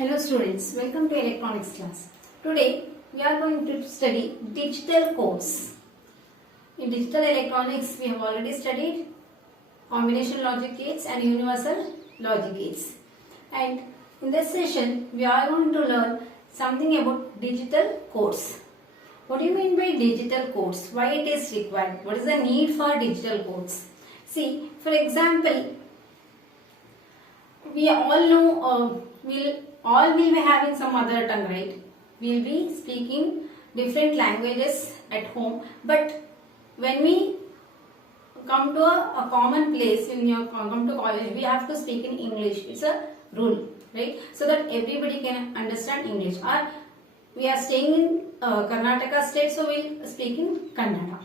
Hello students, welcome to electronics class. Today we are going to study digital codes. In digital electronics we have already studied combination logic gates and universal logic gates. And in this session we are going to learn something about digital codes. What do you mean by digital codes? Why it is required? What is the need for digital codes? See, for example, we all know we'll be having some mother tongue, right? We'll be speaking different languages at home, but when we come to a common place, when you come to college, we have to speak in English. It's a rule, right? So that everybody can understand English. Or we are staying in Karnataka state, so we'll speak in Kannada,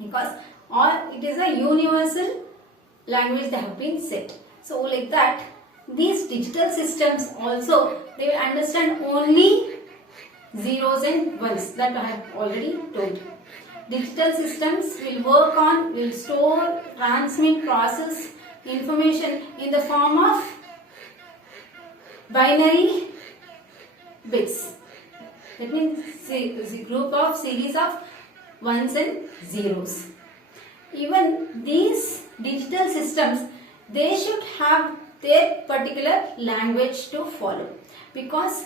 because it is a universal language that have been set. So like that, these digital systems also, they will understand only zeros and ones, that I have already told. Digital systems will store, transmit, process information in the form of binary bits. That means a group of series of ones and zeros. Even these digital systems, they should have their particular language to follow, because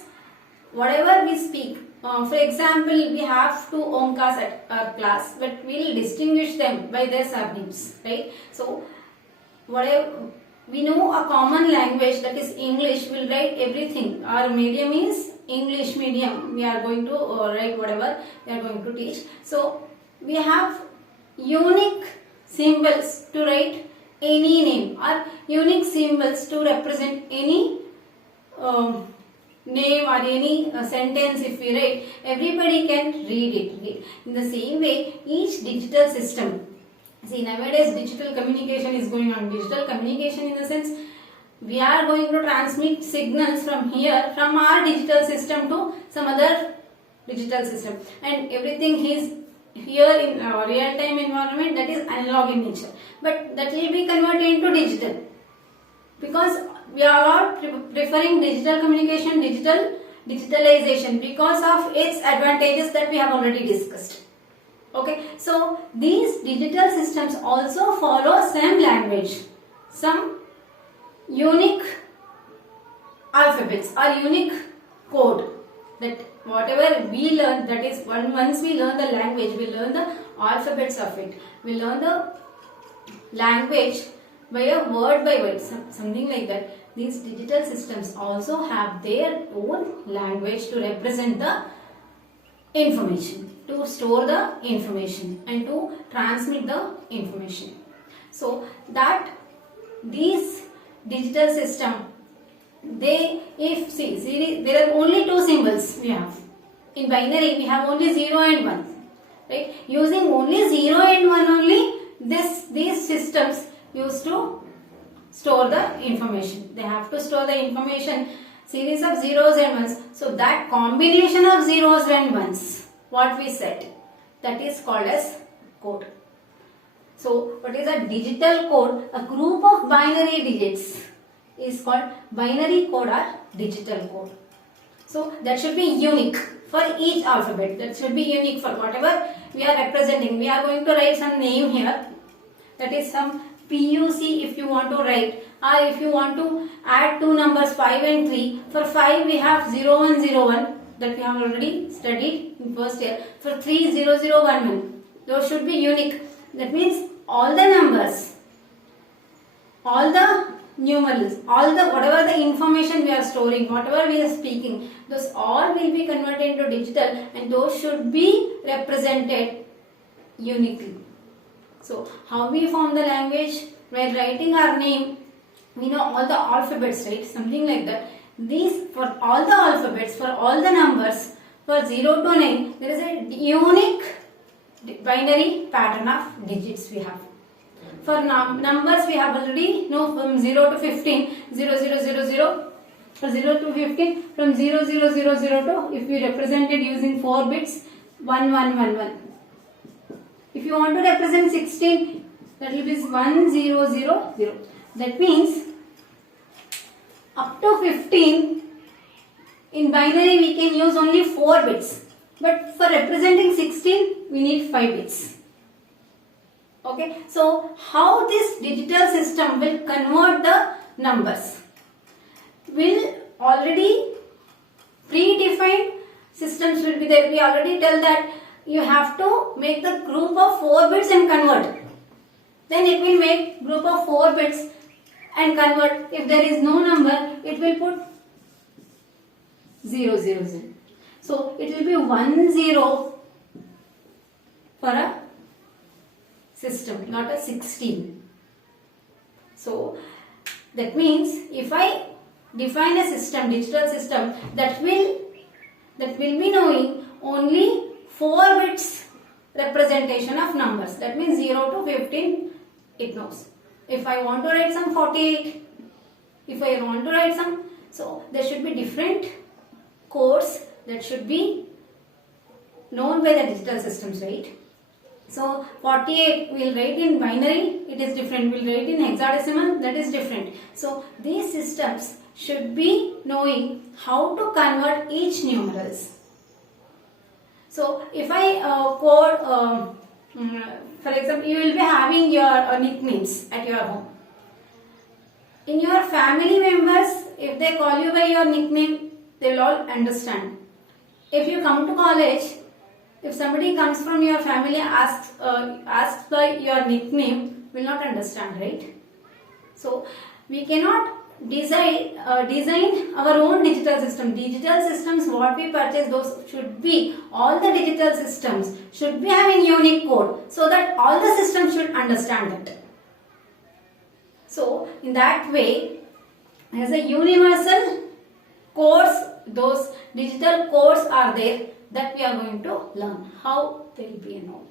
whatever we speak, for example, we have two Omkas at our class, but we will distinguish them by their surnames, right? So whatever we know, a common language, that is English, will write everything. Our medium is English medium. We are going to write whatever we are going to teach. So we have unique symbols to write any name, or unique symbols to represent any name or any sentence. If we write, everybody can read it. In the same way, each digital system, see, nowadays digital communication is going on. Digital communication, in the sense, we are going to transmit signals from here, from our digital system to some other digital system, and everything is here in our real-time environment, that is analog in nature, but that will be converted into digital, because we are all preferring digital communication, digitalization, because of its advantages that we have already discussed. Okay, so these digital systems also follow some language, some unique alphabets or unique code, that whatever we learn, that is once we learn the language, we learn the alphabets of it. We learn the language by a word by word, something like that. These digital systems also have their own language to represent the information, to store the information, and to transmit the information. So that these digital system, there are only two symbols we have. In binary, we have only 0 and 1. Right? Using only 0 and 1 only, these systems used to store the information. They have to store the information, series of zeros and ones. So that combination of zeros and ones, what we said, that is called as code. So what is a digital code? A group of binary digits is called binary code or digital code. So that should be unique for each alphabet. That should be unique for whatever we are representing. We are going to write some name here. That is some PUC if you want to write, or if you want to add two numbers 5 and 3. For 5 we have 0101, that we have already studied in first year. For 3, 0011. Those should be unique. That means all the numbers, all the numerals, whatever the information we are storing, whatever we are speaking, those all will be converted into digital, and those should be represented uniquely. So how we form the language? While writing our name, we know all the alphabets, right? Something like that. These, for all the alphabets, for all the numbers, for 0 to 9, there is a unique binary pattern of digits we have. For numbers, we have already know from 0 to 15, 0, 0, 0, 0. For 0 to 15, from 0, 0, 0, 0 to, if we represent it using 4 bits, 1, 1, 1, 1. If you want to represent 16, that will be 1, 0, 0, 0. That means up to 15 In binary we can use only 4 bits, but for representing 16 we need 5 bits. Okay, so how this digital system will convert the numbers? Will already predefined systems will be there. We already tell that you have to make the group of 4 bits and convert. Then it will make group of 4 bits and convert. If there is no number, it will put 0, 0, 0. So it will be 1, 0 for a system, not a 16. So that means if I define a system, digital system, that will be knowing only 4 bits representation of numbers. That means 0 to 15 it knows. If I want to write some 48, if I want to write some, so there should be different codes that should be known by the digital systems, right? So 48 we will write in binary, it is different. We will write in hexadecimal, that is different. So these systems should be knowing how to convert each numerals. So if I code, for example, you will be having your nicknames at your home. In your family members, if they call you by your nickname, they will all understand. If you come to college, if somebody comes from your family asks by your nickname, will not understand, right? So we cannot design our own digital system. Digital systems, what we purchase, those should be, all the digital systems should be having unique code so that all the systems should understand it. So in that way, as a universal codes, those digital codes are there that we are going to learn. How they will be known.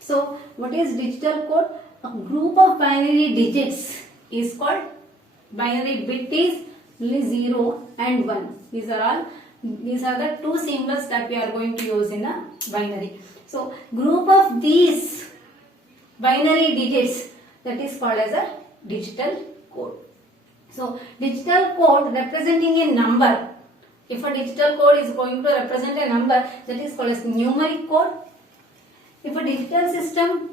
So what is digital code? A group of binary digits is called binary. Bit is only 0 and 1. These are the two symbols that we are going to use in a binary. So group of these binary digits, that is called as a digital code. So digital code representing a number. If a digital code is going to represent a number, that is called as numeric code. If a digital system,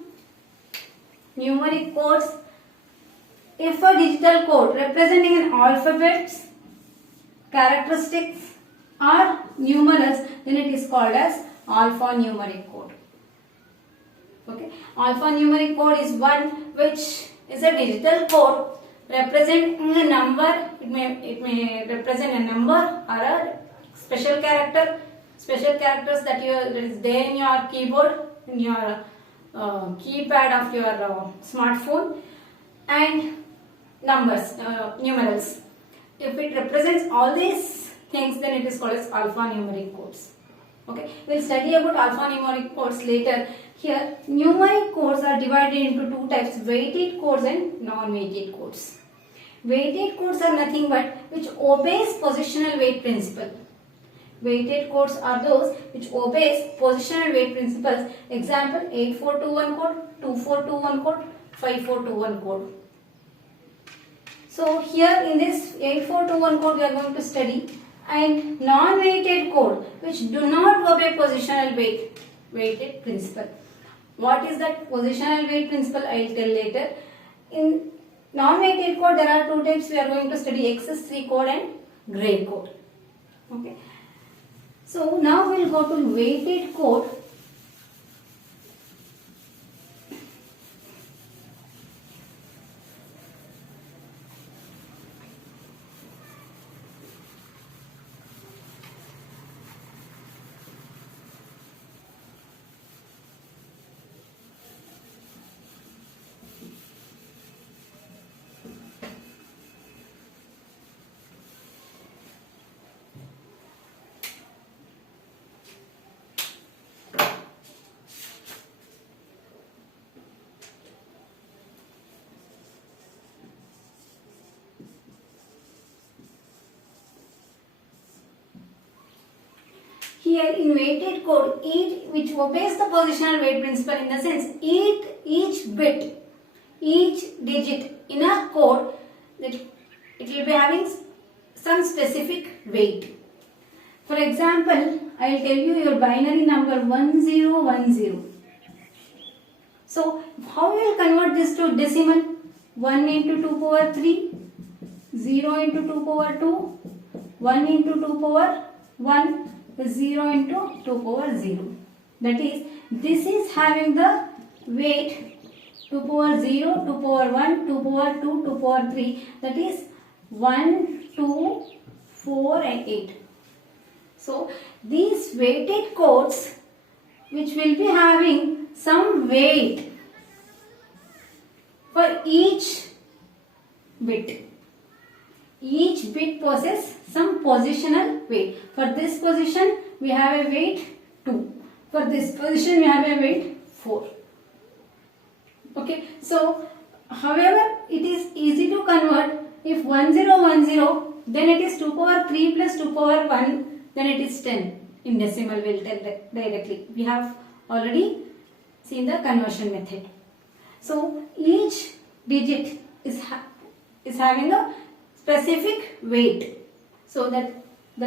numeric codes, if a digital code representing an alphabets, characteristics or numerals, then it is called as alphanumeric code. Okay, alphanumeric code is one which is a digital code representing a number. It may represent a number or a special characters that is there in your keyboard, in your keypad of your smartphone, and numbers, numerals. If it represents all these things, then it is called as alphanumeric codes. Okay, we will study about alphanumeric codes later. Here, numeric codes are divided into two types: weighted codes and non-weighted codes. Weighted codes are nothing but which obeys positional weight principle. Weighted codes are those which obeys positional weight principles. Example: 8421 code, 2421 code, 5421 code. So here in this 8421 code we are going to study, and non-weighted code which do not obey positional weighted principle. What is that positional weight principle? I will tell later. In non-weighted code there are two types we are going to study: XS3 code and gray code. Okay. So now we will go to weighted code. Here in weighted code, each which obeys the positional weight principle, in the sense each bit, each digit in a code, that it will be having some specific weight. For example, I will tell you your binary number 1010. So how you will convert this to decimal? 1 into 2 power 3, 0 into 2 power 2, 1 into 2 power 1, 0 into 2 power 0. That is, this is having the weight 2 power 0, 2 power 1, 2 power 2, 2 power 3. That is 1, 2, 4 and 8. So these weighted codes which will be having some weight for each bit. Each bit possesses some positional weight. For this position we have a weight 2. For this position we have a weight 4. Okay, so however it is easy to convert. If 1010, then it is 2 power 3 plus 2 power 1, then it is 10. In decimal we will tell directly. We have already seen the conversion method. So each digit is having a specific weight. So that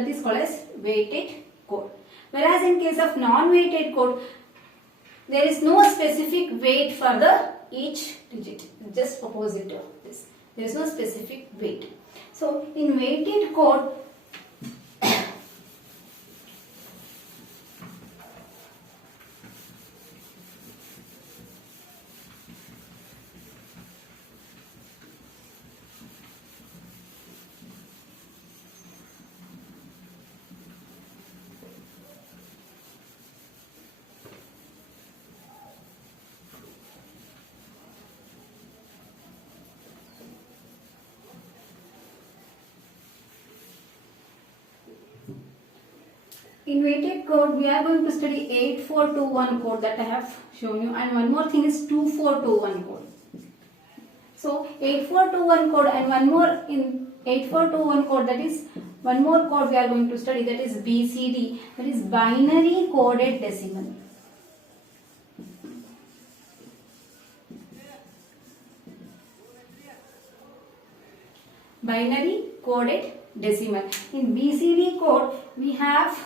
is called as weighted code. Whereas in case of non-weighted code, there is no specific weight for the each digit. Just opposite to this. There is no specific weight. So in weighted code, in weighted code, we are going to study 8421 code that I have shown you, and one more thing is 2421 code. So 8421 code and one more in 8421 code, that is one more code we are going to study, that is BCD, that is binary coded decimal. Binary coded decimal. In BCD code, we have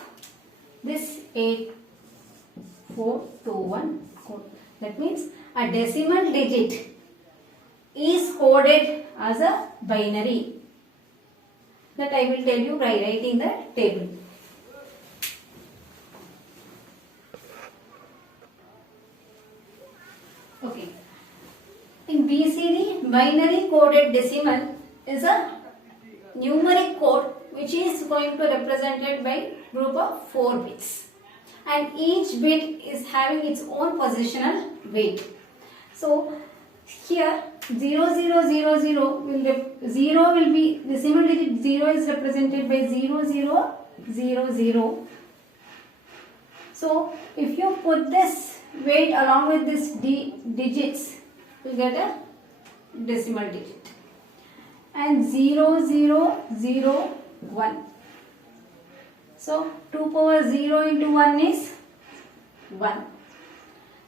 this 8421 code. That means a decimal digit is coded as a binary. That I will tell you by writing the table. Okay. In BCD, binary coded decimal is a numeric code which is going to be represented by group of 4 bits, and each bit is having its own positional weight. So here 0000 will be decimal digit 0 is represented by 0000. So if you put this weight along with this digits, you will get a decimal digit. And 0001. So 2 power 0 into 1 is 1.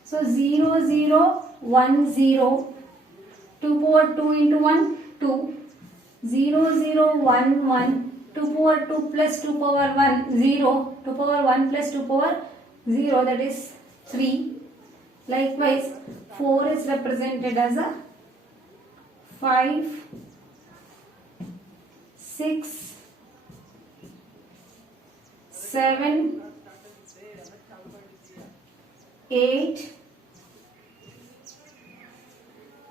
So 0010. 2 power 2 into 1, 2. 0011. 2 power 2 plus 2 power 1, 0. 2 power 1 plus 2 power 0, that is 3. Likewise, 4 is represented as a 5, 6, 7, 8,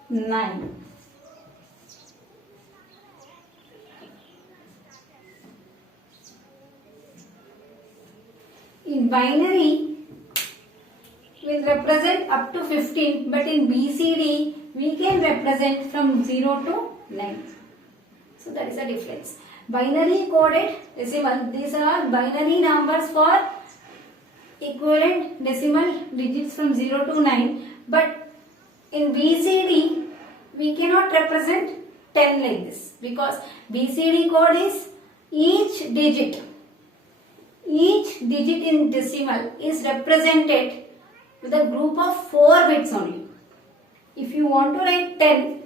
9. In binary, we will represent up to 15, but in BCD, we can represent from 0 to 9. So that is the difference. Binary coded decimal, these are binary numbers for equivalent decimal digits from 0 to 9, but in BCD, we cannot represent 10 like this, because BCD code is each digit each digit in decimal is represented with a group of 4 bits only. If you want to write 10,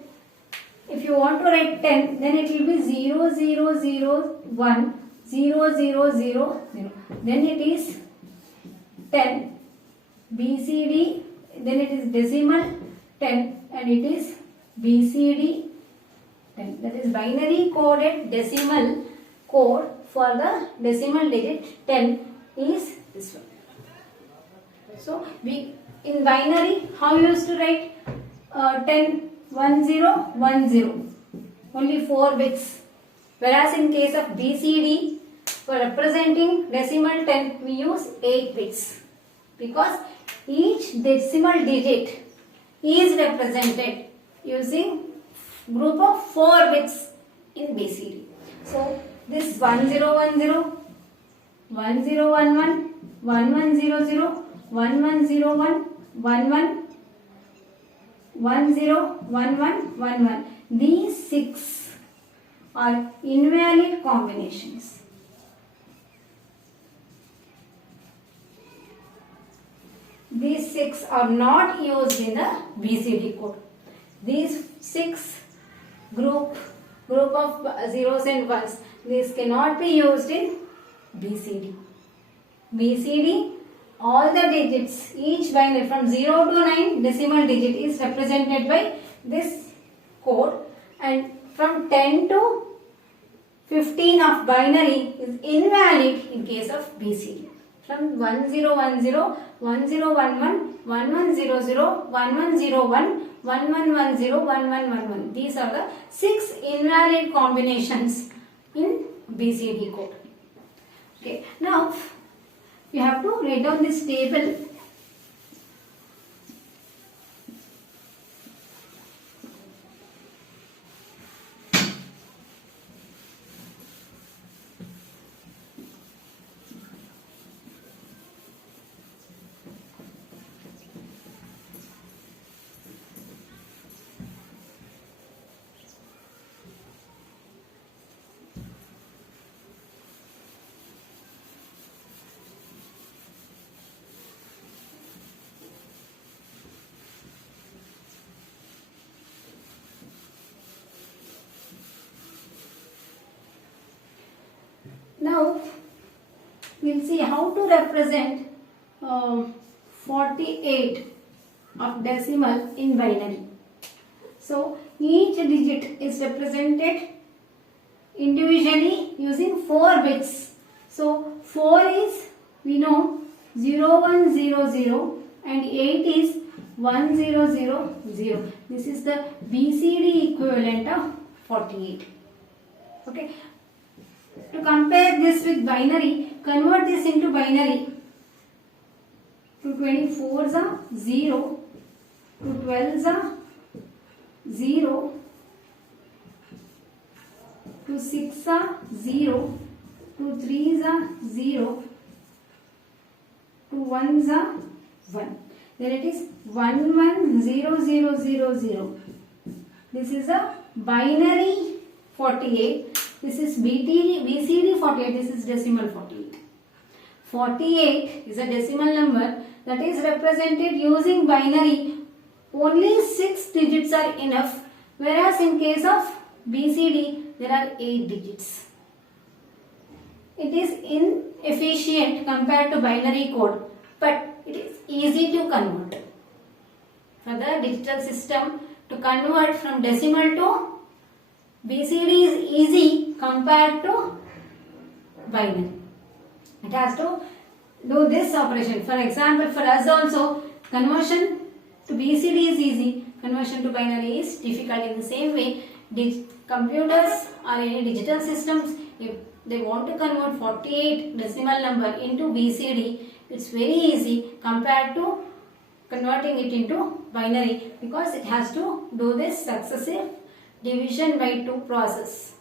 then it will be 0 0 0 1 0 0 0 0. Then it is 10 BCD, then it is decimal 10 and it is BCD 10. That is binary coded decimal code for the decimal digit 10 is this one. So we in binary how you used to write 10 1 0 1 0, only 4 bits, whereas in case of BCD for representing decimal 10 we use 8 bits because each decimal digit is represented using group of 4 bits in BCD. So this 1010, 1011, 1100, 1101, 11, 101111. These 6 are invalid combinations. These 6 are not used in the BCD code. These 6 group of zeros and ones, these cannot be used in BCD. BCD, all the digits, each binary from 0 to 9 decimal digit is represented by this code, and from 10 to 15 of binary is invalid in case of BCD. From 1010, 1011, 1100, 1101, 1110, 1111. These are the 6 invalid combinations in BCD code. Okay, now you have to write down this table. Now we'll see how to represent 48 of decimal in binary. So each digit is represented individually using 4 bits. So 4 is, we know, 0100 and 8 is 1000. This is the BCD equivalent of 48. Okay. To compare this with binary, convert this into binary. To 24s are 0, to 12s are 0, to 6s are 0, to 3s are 0, to 1s are 1. Then it is 110000. This is a binary 48. This is BCD 48, this is decimal 48. 48 is a decimal number that is represented using binary. Only 6 digits are enough, whereas in case of BCD there are 8 digits. It is inefficient compared to binary code, but it is easy to convert. For the digital system, to convert from decimal to BCD is easy compared to binary. It has to do this operation. For example, for us also, conversion to BCD is easy, conversion to binary is difficult. In the same way, computers or any digital systems, if they want to convert 48 decimal number into BCD, it's very easy compared to converting it into binary, because it has to do this successive division by 2 process.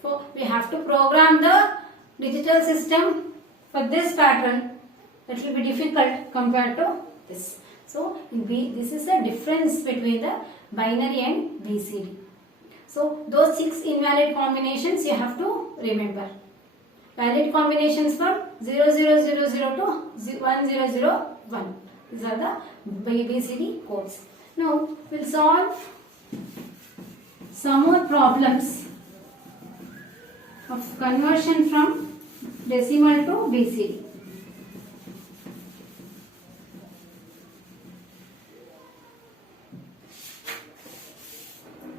So we have to program the digital system for this pattern. That will be difficult compared to this. So this is the difference between the binary and BCD. So those 6 invalid combinations you have to remember. valid combinations from 0000 to 1001. These are the BCD codes. Now we'll solve some more problems of conversion from decimal to BCD.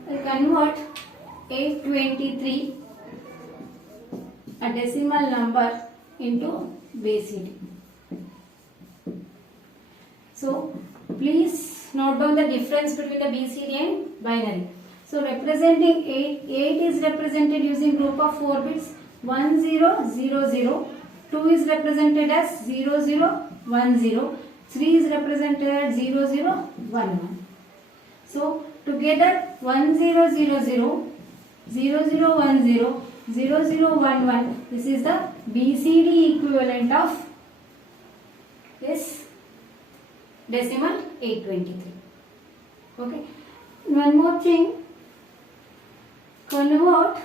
We'll convert 823, a decimal number, into BCD. So please note down the difference between the BCD and binary. So representing 8 is represented using group of 4 bits 1000, 2 is represented as 0010, 3 is represented as 0011. So together 1000, 0010, 0011, this is the BCD equivalent of this decimal 823. Okay. One more thing, converting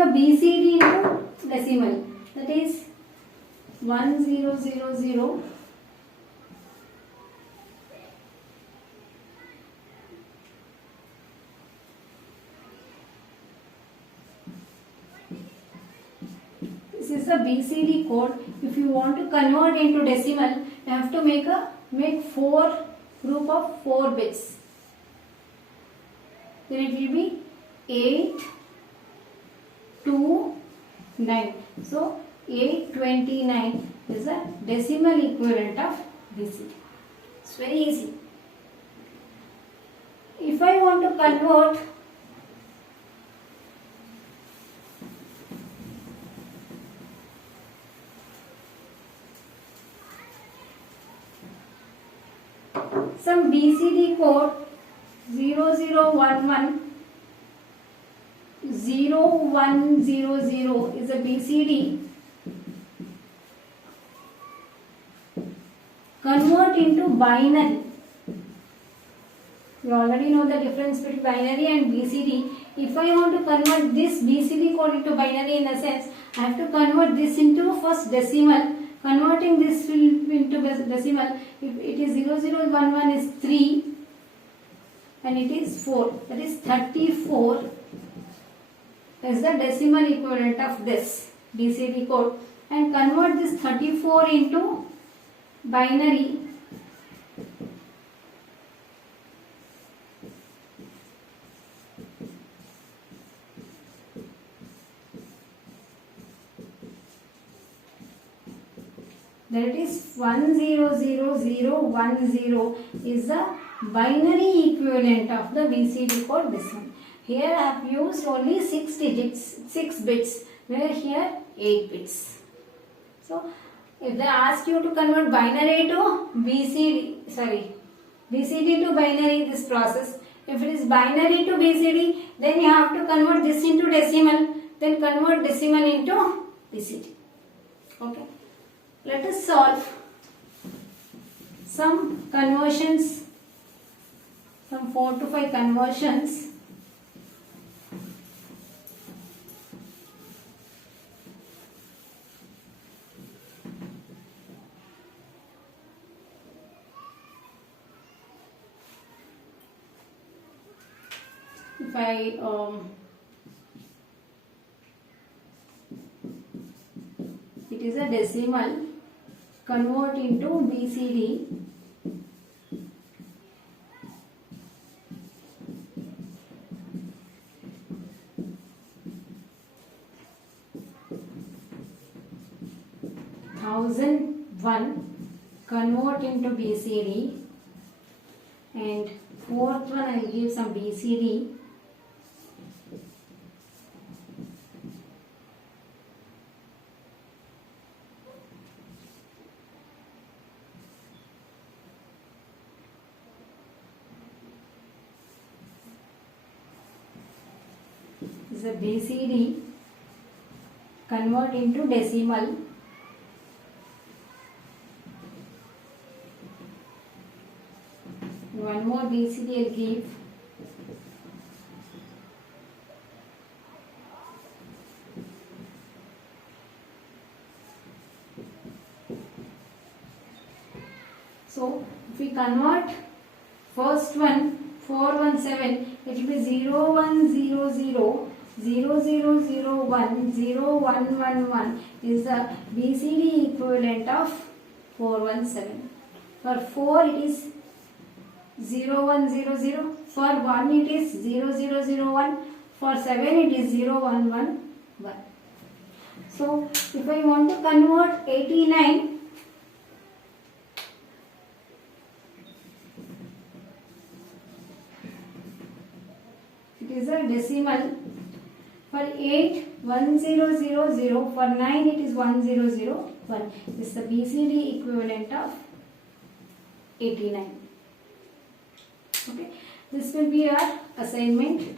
a BCD into decimal, that is 1000, this is the BCD code. If you want to convert into decimal, you have to make 4 group of 4 bits. Then it will be 8, 2, 9. So 829 is the decimal equivalent of BCD. It's very easy. If I want to convert some BCD code 0011, 0100 is a BCD, convert into binary. You already know the difference between binary and BCD. If I want to convert this BCD code into binary, in a sense, I have to convert this into first decimal. Converting this into decimal, if it is 0011 is 3 and it is 4, that is 34 is the decimal equivalent of this BCD code, and convert this 34 into binary. That is 100010 is the binary equivalent of the BCD code, this one. Here I have used only 6 digits, 6 bits, where here 8 bits. So if they ask you to convert binary to BCD to binary, this process. If it is binary to BCD, then you have to convert this into decimal, then convert decimal into BCD. Okay. Let us solve some conversions, some 4 to 5 conversions. If I it is a decimal, convert into BCD, convert into BCD, and fourth one I will give some BCD. This is a BCD, convert into decimal. one more BCD I'll give. So if we convert first one 417, it will be 0100 0001 0111 is the BCD equivalent of 417. For 4 it is 0100, for 1 it is 0001, for 7 it is 0111. So if I want to convert 89, it is a decimal. For 8 1000, for 9 it is 1001. This is the BCD equivalent of 89. Okay, this will be our assignment.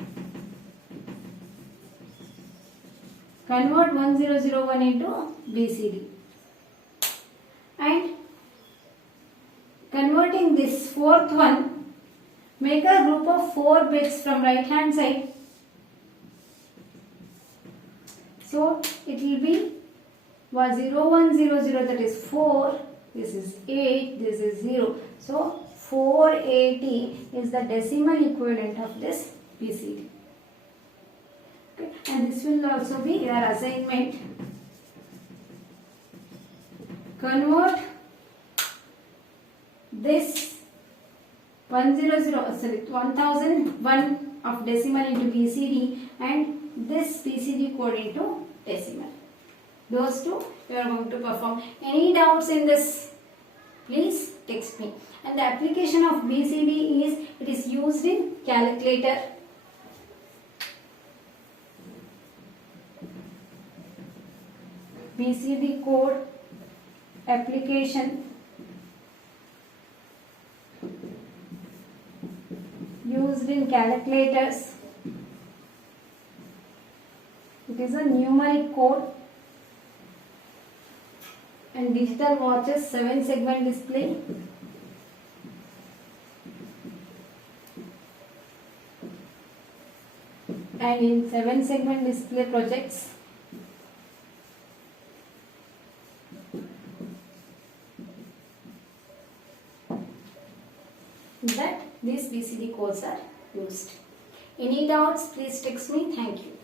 Convert 1001 into BCD. And converting this fourth one, make a group of 4 bits from right hand side. So it will be 0100, that is 4, this is 8, this is 0. So 480 is the decimal equivalent of this BCD. Okay, and this will also be your assignment. Convert this 1001 of decimal into BCD and this BCD code into decimal. Those two you are going to perform. Any doubts in this? Please text me. And the application of BCD is, it is used in calculator. BCD code application used in calculators. It is a numeric code and digital watches 7-segment display. And in 7-segment display projects, that these BCD codes are used. Any doubts, please text me. Thank you.